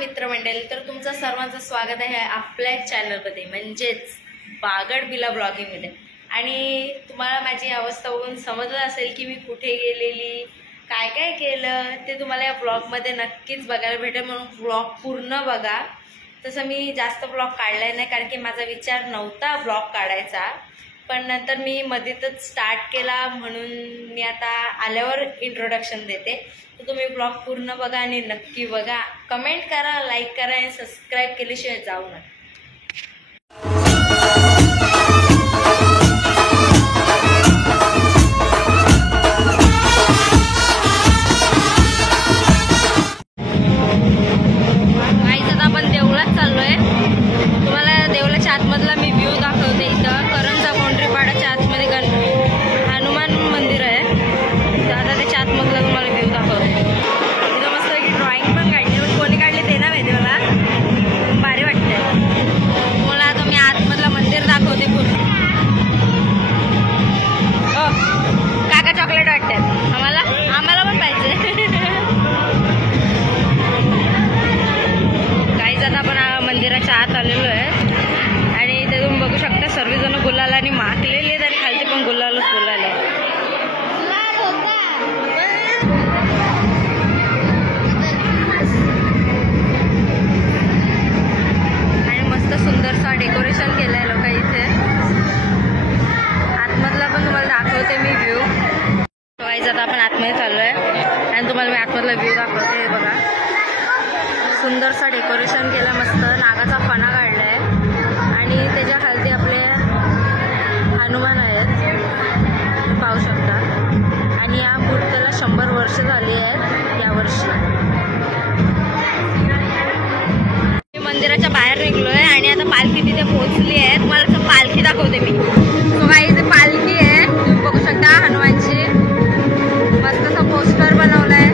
मित्रमंडळी, तर तुमचं सर्वांचं स्वागत आहे आपल्या चॅनलमध्ये म्हणजेच बागड बिला ब्लॉगिंगमध्ये। आणि तुम्हाला माझी अवस्था बघून समजलं असेल की मी कुठे गेलेली, काय काय केलं ते तुम्हाला या ब्लॉगमध्ये नक्कीच बघायला भेटेल, म्हणून ब्लॉग पूर्ण बघा। तसं मी जास्त ब्लॉग काढलाय नाही कारण की माझा विचार नव्हता ब्लॉग काढायचा, पण नंतर मी मध्येच स्टार्ट केला म्हणून मी आता आल्यावर इंट्रोडक्शन देते। तर तुम्ही ब्लॉग पूर्ण बघा आणि नक्की बघा, कमेंट करा, लाईक करा आणि सबस्क्राईब केल्याशिवाय जाऊ नका। आपण देवळात चाललोय, तुम्हाला देवळाच्या आतमधला मी व्ह्यू दाखवते। इथं करंजा कोंढरीपाडाच्या आतमध्ये हनुमान मंदिर आहे, तर आता त्याच्या आतमधला तुम्हाला व्ह्यू दाखवते। इथं मस्त की ड्रॉइंग पण काढली, पण कोणी काढली ते ना माहिती, मला भारी वाटतंय। मला आता मी आतमधला मंदिर दाखवते पूर्ण। काका चॉकलेट वाटतात आम्हाला पण पाहिजे। आता आपण मंदिराच्या आत आलेलो आहे आणि इथे तुम्ही बघू शकता सर्वजण गुलालाने माखलेले आहेत आणि खालती पण गुलालच गुलाल आहे। आणि मस्त सुंदरसा डेकोरेशन केलंय लोक इथे। आतमधला पण तुम्हाला दाखवते मी व्ह्यू। आता आपण आतमध्ये चाललोय आणि तुम्हाला मी आतमधला व्ह्यू दाखवते। बघा सुंदरसा डेकोरेशन केलं, मस्त नागाचा फणा काढलाय आणि त्याच्या खालती आपले हनुमान आहेत, पाहू शकता। आणि या मूर्तीला 100 वर्ष झाली आहेत यावर्षी। मी मंदिराच्या बाहेर निघलोय आणि आता पालखी तिथे पोहोचली आहे। तुम्हाला पालखी दाखवते मी। तो काही इथे पालखी आहे, तुम्ही बघू शकता हनुमानची। मस्त असं पोस्टर बनवलंय।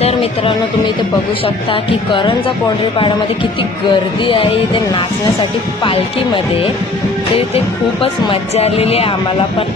तर मित्रांनो, तुम्ही इथे बघू शकता की करंजा कोंढरीपाडामध्ये किती गर्दी आहे इथे नाचण्यासाठी पालखीमध्ये। तर इथे खूपच मज्जा आलेली आहे आम्हाला पण।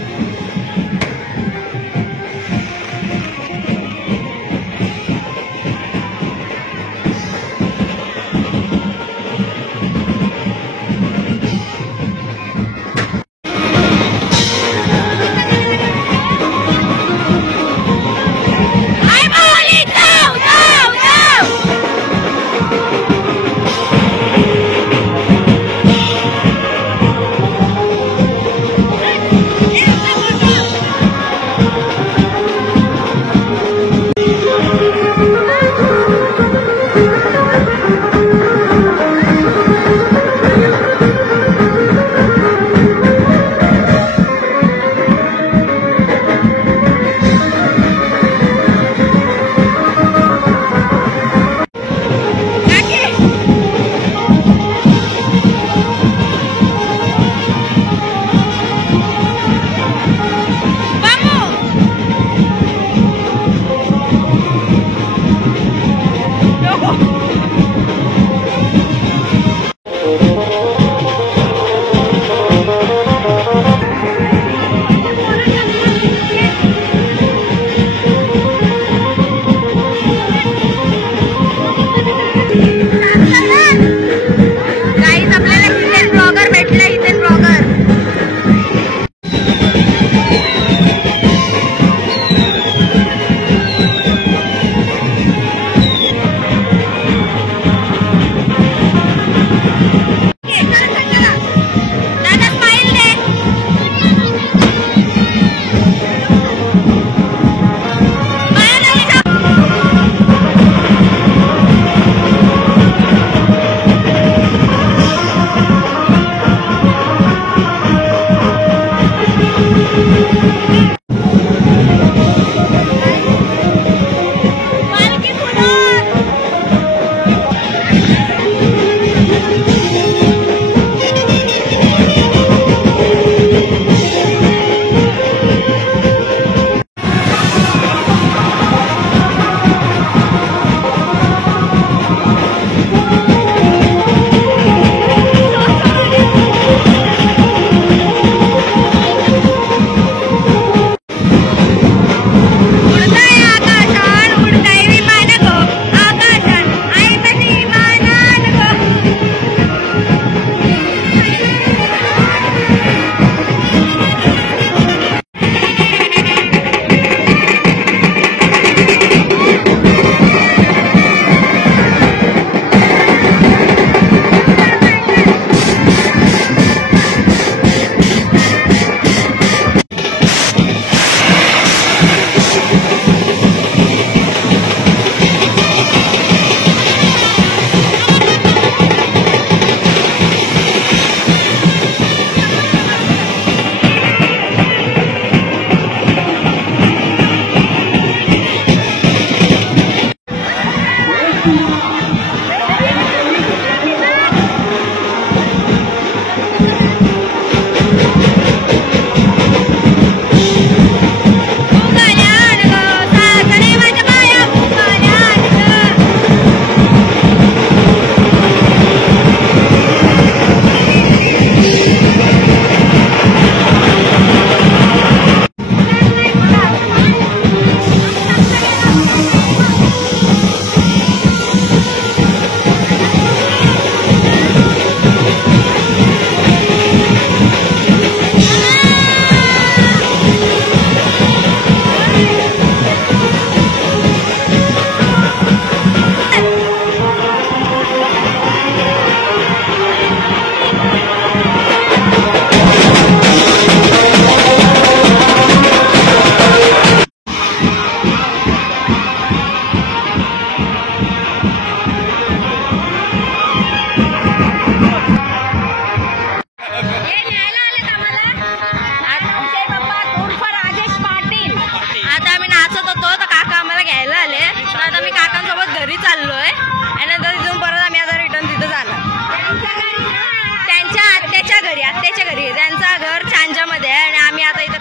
आत्याच्या घरी. त्यांचं घर छानच्यामध्ये आहे आणि आम्ही आता इथं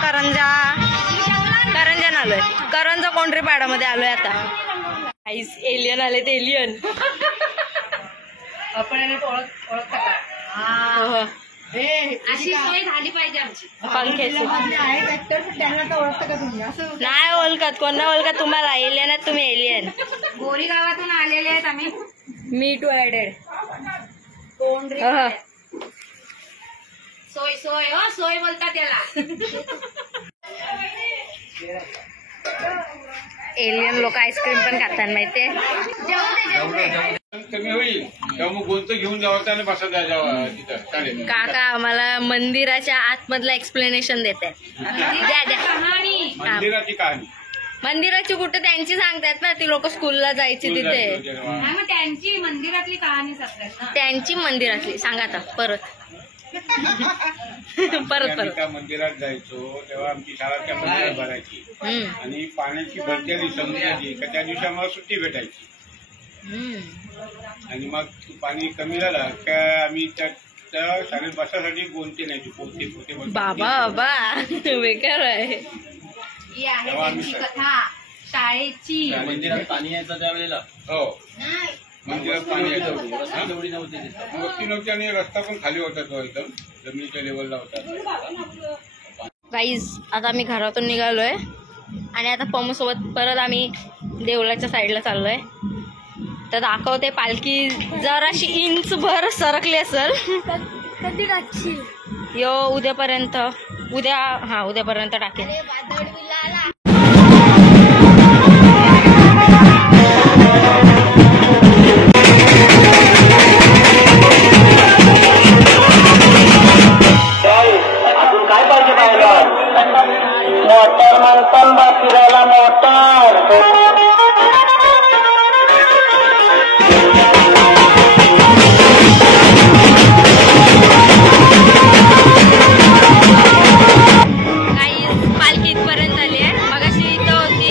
करंजन आलोय. करंजा कोंढरीपाडामध्ये आलोय आता. एलियन आले ते एलियन. आपण ओळखता का? अशी सोय झाली पाहिजे आमची. पंख्याची नाही ओळखत. कोण नाही ओळखत तुम्हाला. एलियन आहेत तुम्ही. एलियन. बोरी गावातून आलेले आहेत आम्ही. मी टू ऍडेड. सोय सोय सोय बोलतात त्याला. एलियन लोक आईस्क्रीम पण खातात माहितीये. कमी होईल तेव्हा मग गोंच घेऊन जावं आणि बसा तिथं. काका आम्हाला मंदिराच्या आतमधलं एक्सप्लेनेशन देत आहेत. द्या. मंदिराची कहाणी. मंदिराची कुठे त्यांची सांगतात ना. ती लोक स्कूलला जायची तिथे. त्यांची मंदिरातली कहाणी सांगतात. त्यांची मंदिरातली सांगा आता परत. परत मंदिरात जायचो तेव्हा आमची शाळा त्या मंदिरात भरायची आणि पाण्याची भरती आली समुद्राची त्या दिवशी आम्हाला सुट्टी भेटायची. आणि मग पाणी कमी झालं का आम्ही त्या शाळेत बसासाठी गोंते न्यायचो. पोते बाबा बेकार आहे. त्यांची कथा शाळेची. मंदिरात पाणी यायचं त्यावेळेला. हो मंदिरात पाणी यायचं. वरती नव्हती आणि रस्ता पण खाली होता. तो एकदम जमिनीच्या लेवलला होता. गाईज आता आम्ही घरातून निघालोय आणि आता पम्मू सोबत परत आम्ही देवळाच्या साईडला चाललोय. तर दाखवते पालखी जराशी इंच भर सरकली असेल. कधी टाकशील? यो उद्यापर्यंत. उद्यापर्यंत टाकेन. अजून काय पाहिजे पाहिजे? मोटर म्हणतात बा फिरायला मोटर. पालखी इथपर्यंत आली आहे. मगाशी इथं होती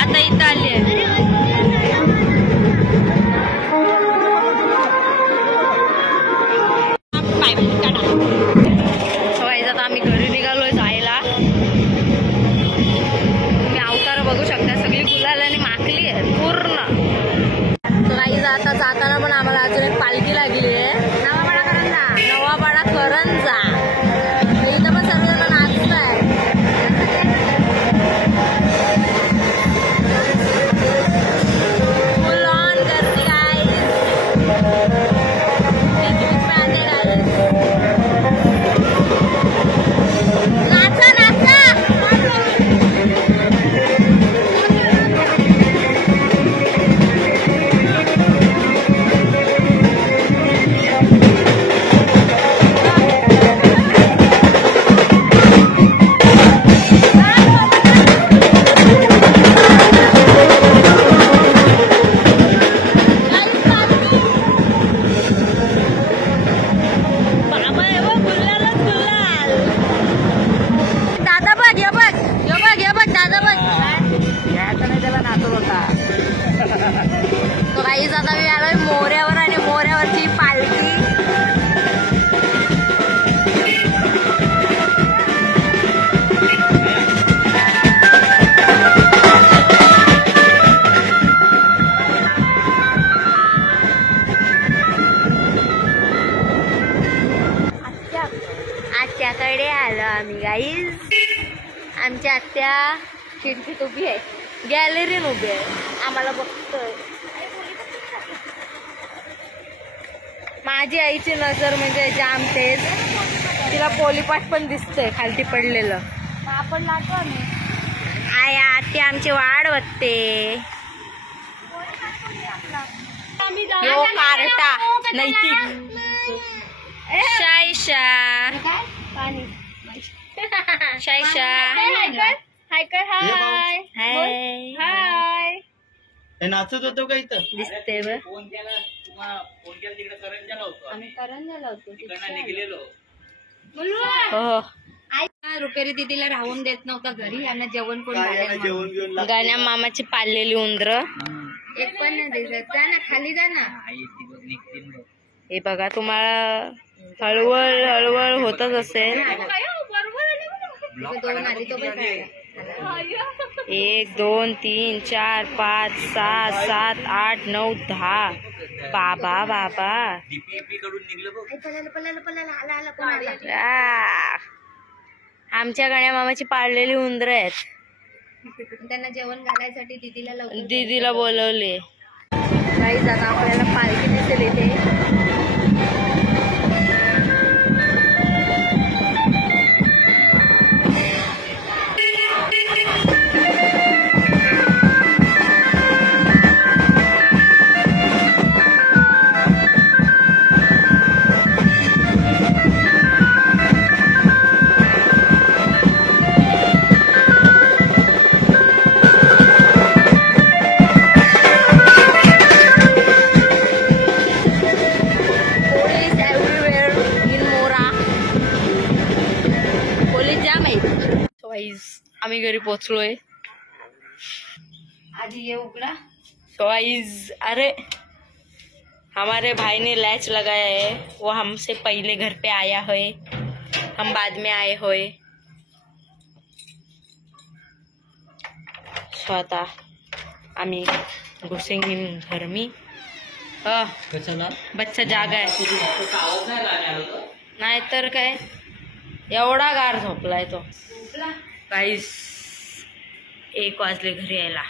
आता इथं आली आहे. आता आम्ही घरी निघालोय जायला. तुम्ही अवतार बघू शकता. सगळी गुलालाने माखली आहे पूर्ण. गाईज आता जाताना पण आम्हाला अजून एक पालखी लागली आहे. नवापाडा करंजा. इथं पण सर्वजण नाचताय. फुल ऑन गर्दी गाईज. आता मी आलोय मोऱ्यावर आणि मोऱ्यावरची पालखी. आत्याकडे आलो आम्ही गाईज. आमची आत्या खिडकीत उभी आहे. गॅलरीन उभी आहे. आम्हाला बघतोय. माझी आईची नजर म्हणजे जाम तेज. तिला पोलीपाट पण दिसतंय खालती पडलेलं. आपण लागतो आम्ही. आया ती आमची वाढ बघते. यो कार्टा नैतिक. शाईशा शाईशा हाय कर. हाय हाय हाय. नाचत होतो का इथं? दिसते बघ. फोन केला तिकडे करंजाला होतो. आम्ही करंजाला होतो. निघलेलो. हो. रुपेरी दिदीला राहून देत नव्हता घरी. यांना जेवण कोण झालं. गाण्या मामाची पाळलेली उंदर. एक पण नाही दिसत. जा ना खाली जा ना. हे बघा तुम्हाला हळूहळू हळूहळू होतच असेल. 1 2 3 4 5 6 7 8 9 10. बाबा बाबा डीपी कडून निघलं बघ. आमच्या गण्या मामाची पाळलेली उंदर आहेत. त्यांना जेवण घालायसाठी दीदीला बोलवले. काही जागा आपल्याला पालखी दिसेल इथे. आम्ही घरी पोहोचलोय. आधी ये उघडा. तो अरे हमारे भाई ने लैच लगाया है. वो हमसे पहले घर पे आया है, हम बाद में आए होय. स्वतः आम्ही घुसेंगे घर में. कशाला बच्चा जागा आहे. आवाज नाही लागला होता. नाहीतर काय एवढा गार झोपलाय तो. काहीच 1 वाजले घरी यायला.